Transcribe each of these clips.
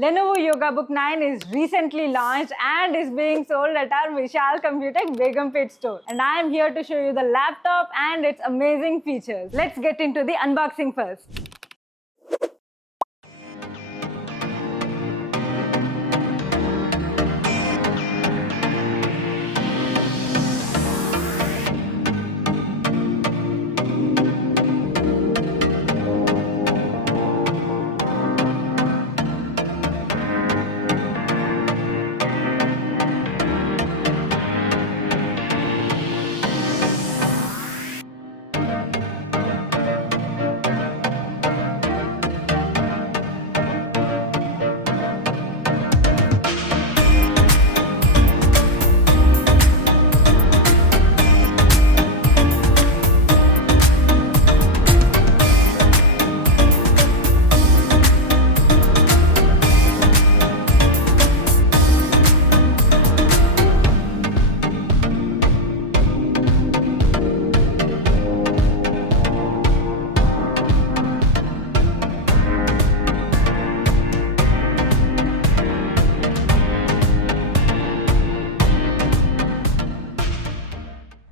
Lenovo YogaBook 9 is recently launched and is being sold at our Vishal Computex Begumpet store. And I am here to show you the laptop and its amazing features. Let's get into the unboxing first.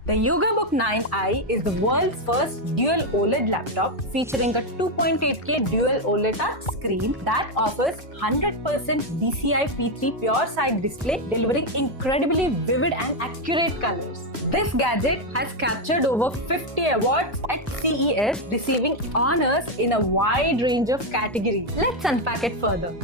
The YogaBook 9i is the world's first dual OLED laptop featuring a 2.8K dual OLED touch screen that offers 100% DCI P3 pure sight display, delivering incredibly vivid and accurate colors. This gadget has captured over 50 awards at CES, receiving honors in a wide range of categories. Let's unpack it further.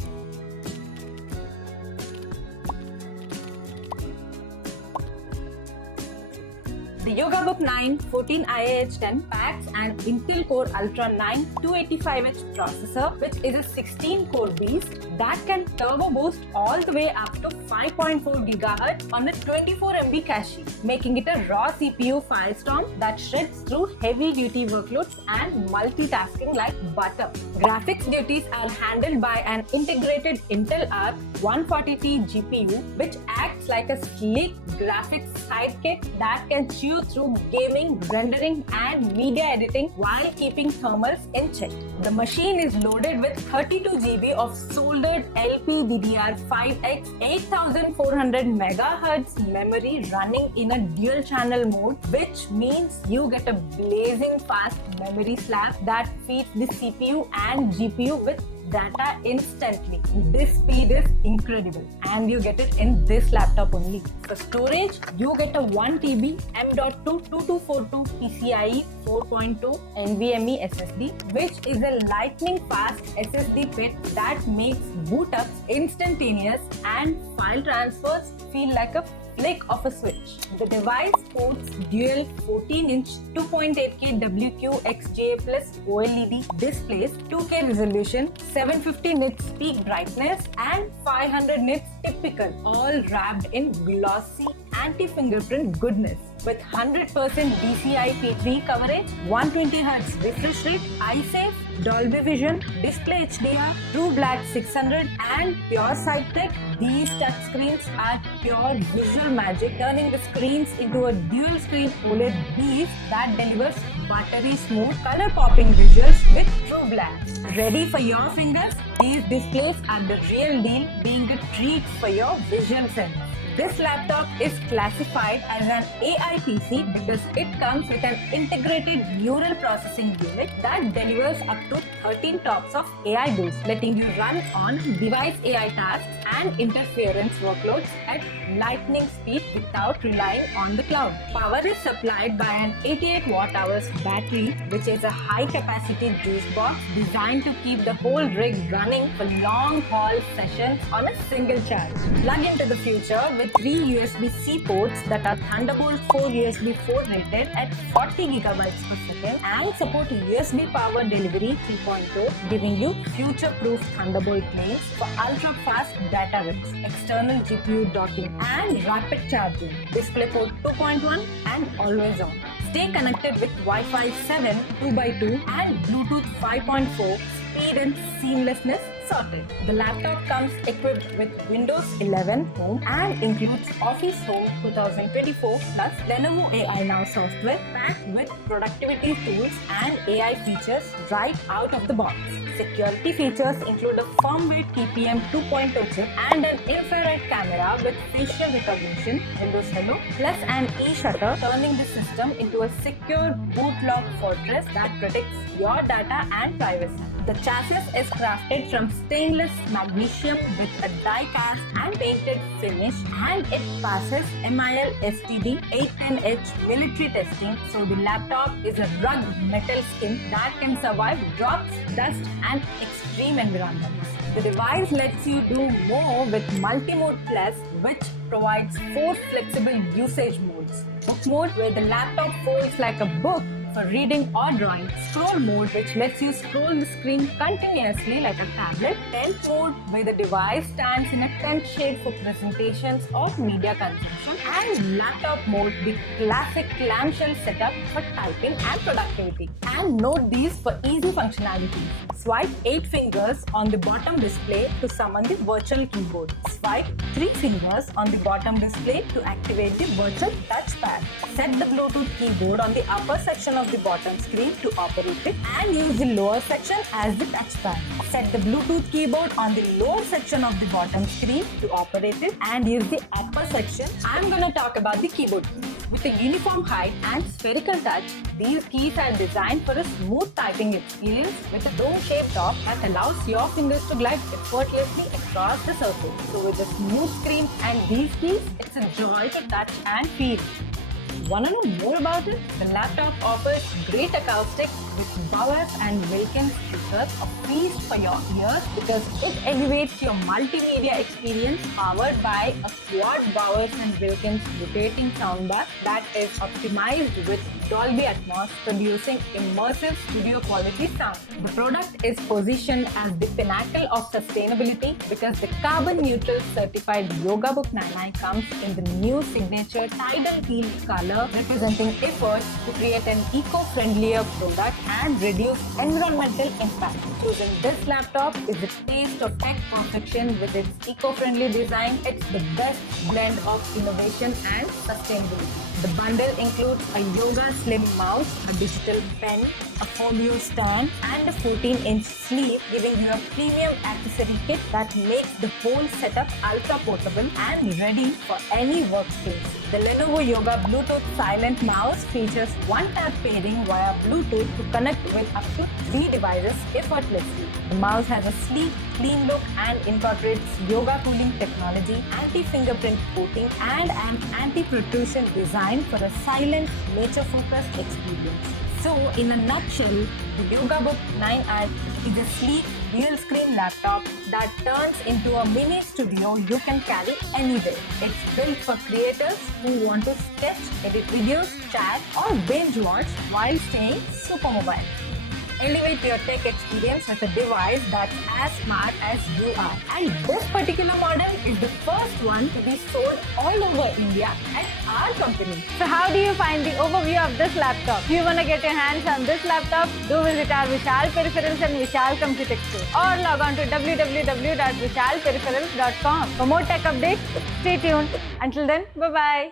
The YogaBook 9 14IAH10 packs an Intel Core Ultra 9 285H processor, which is a 16-core beast that can turbo boost all the way up to 5.4 GHz on a 24 MB cache, making it a raw CPU firestorm that shreds through heavy-duty workloads and multitasking like butter. Graphics duties are handled by an integrated Intel Arc 140T GPU, which acts like a sleek graphics sidekick that can chew through gaming, rendering, and media editing while keeping thermals in check. The machine is loaded with 32 GB of soldered LPDDR5X 8400 MHz memory running in a dual channel mode, which means you get a blazing fast memory slab that feeds the CPU and GPU with data instantly. This speed is incredible, and you get it in this laptop only. For storage, you get a 1 TB M.2 2242 PCIe 4.2 NVMe SSD, which is a lightning fast SSD bit that makes boot ups instantaneous and file transfers feel like a flick of a switch. The device sports dual 14-inch 2.8K WQXGA Plus OLED displays, 2K resolution, 750 nits peak brightness, and 500 nits typical, all wrapped in glossy anti-fingerprint goodness. With 100% DCI P3 coverage, 120Hz refresh rate, iSafe, Dolby Vision, Display HDR, True Black 600, and Pure Sight Tech, these touchscreens are pure visual magic, turning the screens into a dual-screen OLED beast that delivers buttery smooth, color-popping visuals with True Black. Ready for your fingers? These displays are the real deal, being a treat for your visual sense. This laptop is classified as an AI PC because it comes with an integrated neural processing unit that delivers up to 13 TOPS of AI boost, letting you run on device AI tasks and interference workloads at lightning speed without relying on the cloud. Power is supplied by an 88 watt-hours battery, which is a high-capacity juice box designed to keep the whole rig running for long-haul sessions on a single charge. Plug into the future with 3 USB-C ports that are Thunderbolt 4 USB 4 rated at 40 GB per second and support USB power delivery 3.0, giving you future-proof Thunderbolt lanes for ultra-fast data rates, external GPU docking, and rapid charging, DisplayPort 2.1, and always on. Stay connected with Wi-Fi 7 2x2 and Bluetooth 5.4. Speed and seamlessness sorted. The laptop comes equipped with Windows 11 Home and includes Office Home 2024 plus Lenovo AI Now software packed with productivity tools and AI features right out of the box. Security features include a firmware TPM 2.0 chip and an infrared camera with facial recognition, Windows Hello, plus an e-shutter, turning the system into a secure boot-lock fortress that protects your data and privacy. The chassis is crafted from stainless magnesium with a die-cast and painted finish, and it passes MIL STD 810H military testing, so the laptop is a rugged metal skin that can survive drops, dust and extreme environments. The device lets you do more with Multi-Mode Plus, which provides 4 flexible usage modes. Book mode, where the laptop folds like a book for reading or drawing. Scroll mode, which lets you scroll the screen continuously like a tablet. Tent mode, where the device stands in a tent shape for presentations or media consumption. And laptop mode, the classic clamshell setup for typing and productivity. And note these for easy functionality. Swipe 8 fingers on the bottom display to summon the virtual keyboard. Swipe 3 fingers on the bottom display to activate the virtual touchpad. Set the Bluetooth keyboard on the upper section of the bottom screen to operate it, and use the lower section as the touchpad. Set the Bluetooth keyboard on the lower section of the bottom screen to operate it, and use the upper section. I'm gonna talk about the keyboard keys. With a uniform height and spherical touch, these keys are designed for a smooth typing experience with a dome-shaped top that allows your fingers to glide effortlessly across the surface. So with a smooth screen and these keys, it's a joy to touch and feel. Want to know more about it? The laptop offers great acoustics with Bowers and Wilkins speakers, a feast for your ears because it elevates your multimedia experience, powered by a quad Bowers and Wilkins rotating soundbar that is optimized with Dolby Atmos, producing immersive studio quality sound. The product is positioned as the pinnacle of sustainability because the carbon neutral certified YogaBook 9i comes in the new signature tidal teal color, representing efforts to create an eco-friendlier product and reduce environmental impact. Choosing this laptop is a taste of tech perfection with its eco-friendly design. It's the best blend of innovation and sustainability. The bundle includes a Yoga Slim mouse, a digital pen, a folio stand, and a 14-inch sleeve, giving you a premium accessory kit that makes the whole setup ultra portable and ready for any workspace. The Lenovo Yoga Bluetooth Silent Mouse features one-tap pairing via Bluetooth to connect with up to 3 devices effortlessly. The mouse has a sleek, clean look and incorporates yoga cooling technology, anti-fingerprint coating, and an anti-protrusion design for a silent, nature-focused experience. So, in a nutshell, the YogaBook 9i is a sleek, dual-screen laptop that turns into a mini studio you can carry anywhere. It's built for creators who want to sketch, edit videos, chat, or binge watch while staying super mobile. Elevate your tech experience with a device that's as smart as you are. And this particular model is the first one to be sold all over India at our company. So how do you find the overview of this laptop? If you want to get your hands on this laptop, do visit our Vishal Peripherals and Vishal Computex store, or log on to www.vishalperipherals.com. For more tech updates, stay tuned. Until then, bye-bye.